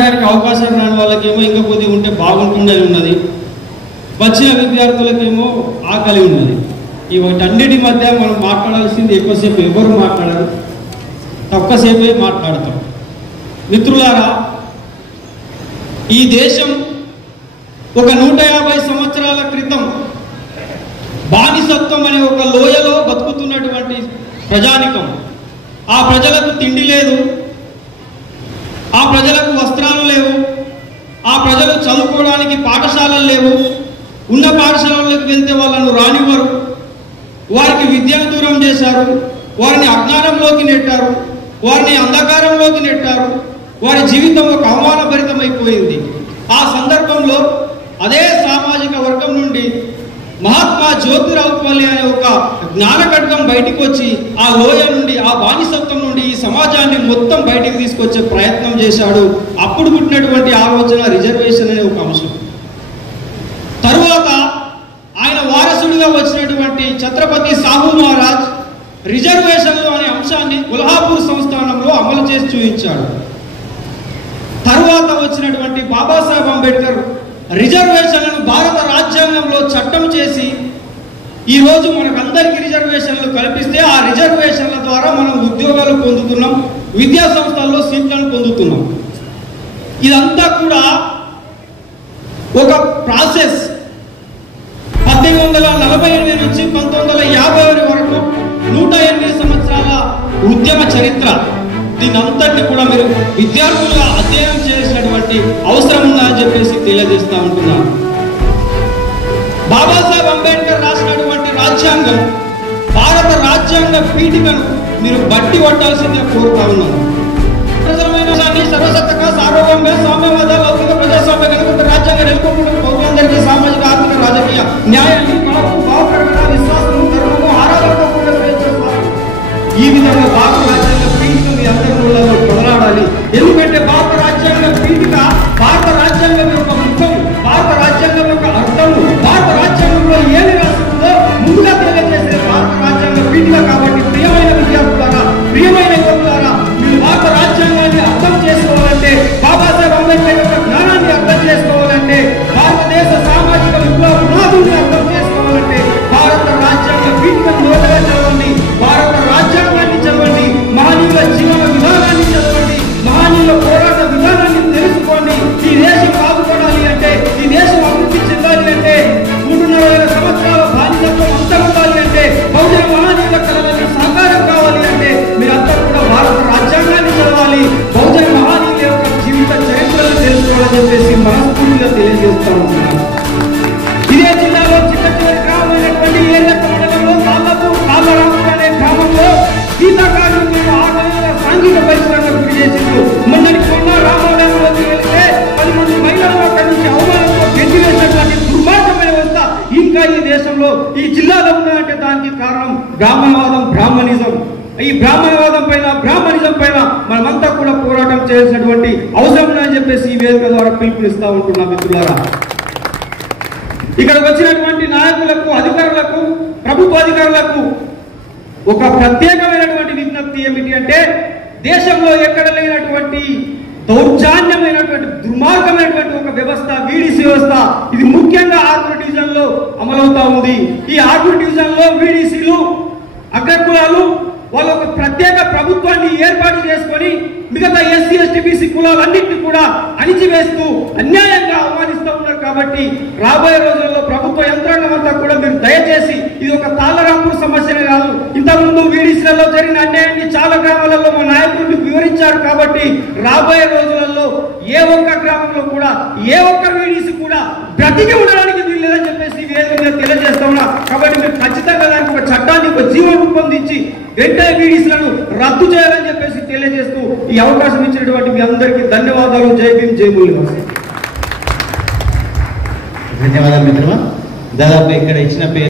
దానికి అవకాశం రాని వాళ్ళకేమో ఇంకా కొద్దిగా ఉంటే బాగుంటుందని ఉన్నది, వచ్చిన విద్యార్థులకేమో ఆకలి ఉన్నది. ఈ వీటన్నిటి మధ్య మనం మాట్లాడాల్సింది ఎక్కువసేపు ఎవరు మాట్లాడరు, తక్కువసేపే మాట్లాడతాం. మిత్రులారా, ఈ దేశం ఒక 150 సంవత్సరాల క్రితం బానిసత్వం అనే ఒక లోయలో బతుకుతున్నటువంటి ప్రజానికం. ఆ ప్రజలకు తిండి లేదు, ఆ ప్రజలకు వస్త్రాలు లేవు, ఆ ప్రజలు చదువుకోవడానికి పాఠశాలలు లేవు, ఉన్న పాఠశాలలకు వెళ్తే వాళ్ళను రానివ్వరు, వారికి విద్యను దూరం చేశారు, వారిని అజ్ఞానంలోకి నెట్టారు, వారిని అంధకారంలోకి నెట్టారు, వారి జీవితం ఒక అవమానభరితమైపోయింది. ఆ సందర్భంలో అదే సామాజిక వర్గం నుండి మహాత్మా జ్యోతిరావు పూలే అనే ఒక జ్ఞానఖడ్గం బయటికి వచ్చి ఆ లోయ నుండి, ఆ బానిసత్వం నుండి ఈ సమాజాన్ని మొత్తం బయటికి తీసుకొచ్చే ప్రయత్నం చేశాడు. అప్పుడు పుట్టినటువంటి ఆలోచన రిజర్వేషన్ అనే ఒక అంశం. తరువాత ఆయన వారసుడిగా వచ్చినటువంటి ఛత్రపతి సాహు మహారాజ్ రిజర్వేషన్లు అనే అంశాన్ని కొల్హాపూర్ సంస్థానంలో అమలు చేసి చూపించాడు. తరువాత వచ్చినటువంటి బాబాసాహెబ్ అంబేద్కర్ రిజర్వేషన్లను భారత రాజ్యాంగంలో చట్టం చేసి ఈరోజు మనకందరికీ రిజర్వేషన్లు కల్పిస్తే ఆ రిజర్వేషన్ల ద్వారా మనం ఉద్యోగాలు పొందుతున్నాం, విద్యా సంస్థల్లో సీట్లను పొందుతున్నాం. ఇదంతా కూడా ఒక ప్రాసెస్. 1848 నుంచి 1950 వరకు 108 సంవత్సరాల ఉద్యమ చరిత్ర. దీని అంతటిని కూడా మీరు విద్యార్థులుగా అధ్యయనం చేసినటువంటి అవసరం ఉందని చెప్పేసి తెలియజేస్తా ఉంటున్నాను. బాబాసాహెబ్ అంబేద్కర్ రాసినటువంటి రాజ్యాంగం, భారత రాజ్యాంగ పీఠికను మీరు బట్టి కొట్టాల్సిందే కోరుతా ఉన్నాను. సర్వసత్తక సార్వభౌమ సామ్యవాద లౌకిక ప్రజాస్వామ్య గణతంత్ర రాజ్యాంగ నెలకొల్పుటకు పౌరులందరికీ సామాజిక ఆర్థిక రాజకీయ న్యాయాన్ని కళకు భావప్రకటన విశ్వాసము ధర్మము ఆరాధనతో కూడిన ప్రయత్నిస్తారు. ఈ విధంగా భారత రాజ్యాంగ పీఠిక మీ అందరి ఊళ్ళలో కొనలాడాలి. ఎందుకంటే భారత రాజ్యాంగ పీఠిక భారత రాజ్యాంగం యొక్క ముఖం, భారత రాజ్యాంగం యొక్క అర్థము, భారత రాజ్యాంగంలో ఏమి రాస్తుందో ముందుగా తెలియజేసే భారత రాజ్యాంగ పీఠిక. కాబట్టి ప్రియమైన విద్యార్థులారా, ప్రియమైన యువకులారా, మీరు భారత రాజ్యాంగాన్ని అర్థం చేసుకోవాలంటే, బాబాసాహెబ్ అంబేద్కర్ యొక్క జ్ఞానాన్ని అర్థం చేసుకోవాలంటే, భారతదేశ సామాజిక విప్లవ పునాదుల్ని అర్థం చేసుకోవాలంటే భారత రాజ్యాంగ పీఠికను లోతుగా చదవండి, భారత రాజ్యాంగాన్ని చదవండి, మహనీయుల జీవన విధానాన్ని చదవండి, మహనీయుల పోరాట విధానాన్ని తెలుసుకోండి. ఈ దేశం బాగుపడాలి అంటే, ఈ దేశం అభివృద్ధి చెందాలి అంటే, 300 సంవత్సరాల బానిసత్వం అంతమవ్వాలి అంటే, బహుజన మహనీయుల కళలన్నీ సాకారం కావాలి అంటే మీరందరూ కూడా భారత రాజ్యాంగాన్ని చదవాలి, బహుజన మహనీయుల యొక్క జీవిత చరిత్రను తెలుసుకోవాలని చెప్పేసి మనస్ఫూర్తిగా తెలియజేస్తా ఉంటున్నాను. ఇదే జిల్లాలో చిన్న చివరి గ్రామమైనటువంటి ఏర్లక్క మండలంలో కాళ్ళరామూర్ అనే గ్రామంలో గీతాకారులు ఆటల సాంఘిక పరిశ్రమకు గురి చేసింది. మొన్నటికి మొన్న రామాలయంలోకి వెళ్తే 10 మంది మహిళలు అక్కడి నుంచి అవమానంతో గెంటివేసినటువంటి దుర్మార్గమైన వ్యవస్థ ఇంకా ఈ దేశంలో, ఈ జిల్లాలో ఉన్నదంటే దానికి కారణం బ్రాహ్మణవాదం, బ్రాహ్మణిజం. ఈ బ్రాహ్మణవాదం పైన, బ్రాహ్మణిజం పైన మనమంతా కూడా పోరాటం చేయాల్సినటువంటి అవసరం ఉందని చెప్పేసి ఈ వేదిక ద్వారా పిలుపునిస్తా ఉంటున్నాం. మిత్రులారా, ఇక్కడ వచ్చినటువంటి నాయకులకు, అధికారులకు, ప్రభుత్వ అధికారులకు ఒక ప్రత్యేకమైనటువంటి విజ్ఞప్తి ఏమిటి అంటే, దేశంలో ఎక్కడ లేనటువంటి దౌర్జన్యమైనటువంటి దుర్మార్గమైనటువంటి ఒక వ్యవస్థ వీడీసీ వ్యవస్థ. ఇది ముఖ్యంగా ఆర్మూర్ డివిజన్ లో అమలవుతా ఉంది. ఈ ఆర్మూర్ డివిజన్ లో వీడీసీలు, అగ్రకులాలు వాళ్ళు ఒక ప్రత్యేక ప్రభుత్వాన్ని ఏర్పాటు చేసుకొని మిగతా ఎస్సీ ఎస్టీ బీసీ కులాలన్నింటినీ కూడా అణిచివేస్తూ అన్యాయంగా అవమానిస్తూ ఉన్నారు. కాబట్టి రాబోయే రోజుల్లో ప్రభుత్వ యంత్రాంగం అంతా కూడా మీరు దయచేసి, ఇది ఒక తాళ్ళరాంపూర్ సమస్యనే కాదు, ఇంతకుముందు వీడీసీలలో జరిగిన అన్యాయాన్ని చాలా గ్రామాలలో మా నాయకులు వివరించారు. కాబట్టి రాబోయే రోజులలో ఏ ఒక్క గ్రామంలో కూడా, ఏ ఒక్క వీడీసీ కూడా బ్రతికి ఉండడానికి వీల్లేదని చెప్పేసి వేదికగా తెలియజేస్తా ఉన్నా. కాబట్టి మీరు ఖచ్చితంగా దానికి ఒక చట్టాన్ని, ఒక జీవో రూపొందించి వెంటనే వీడీసీలను రద్దు చేయాలని చెప్పేసి తెలియజేస్తూ ఈ అవకాశం ఇచ్చినటువంటి మీ అందరికీ ధన్యవాదాలు. జై భీమ్, జై మూల్యవాసి. ధన్యవాదాలు మిత్రమా. దాదాపు ఇక్కడ ఇచ్చిన పేరు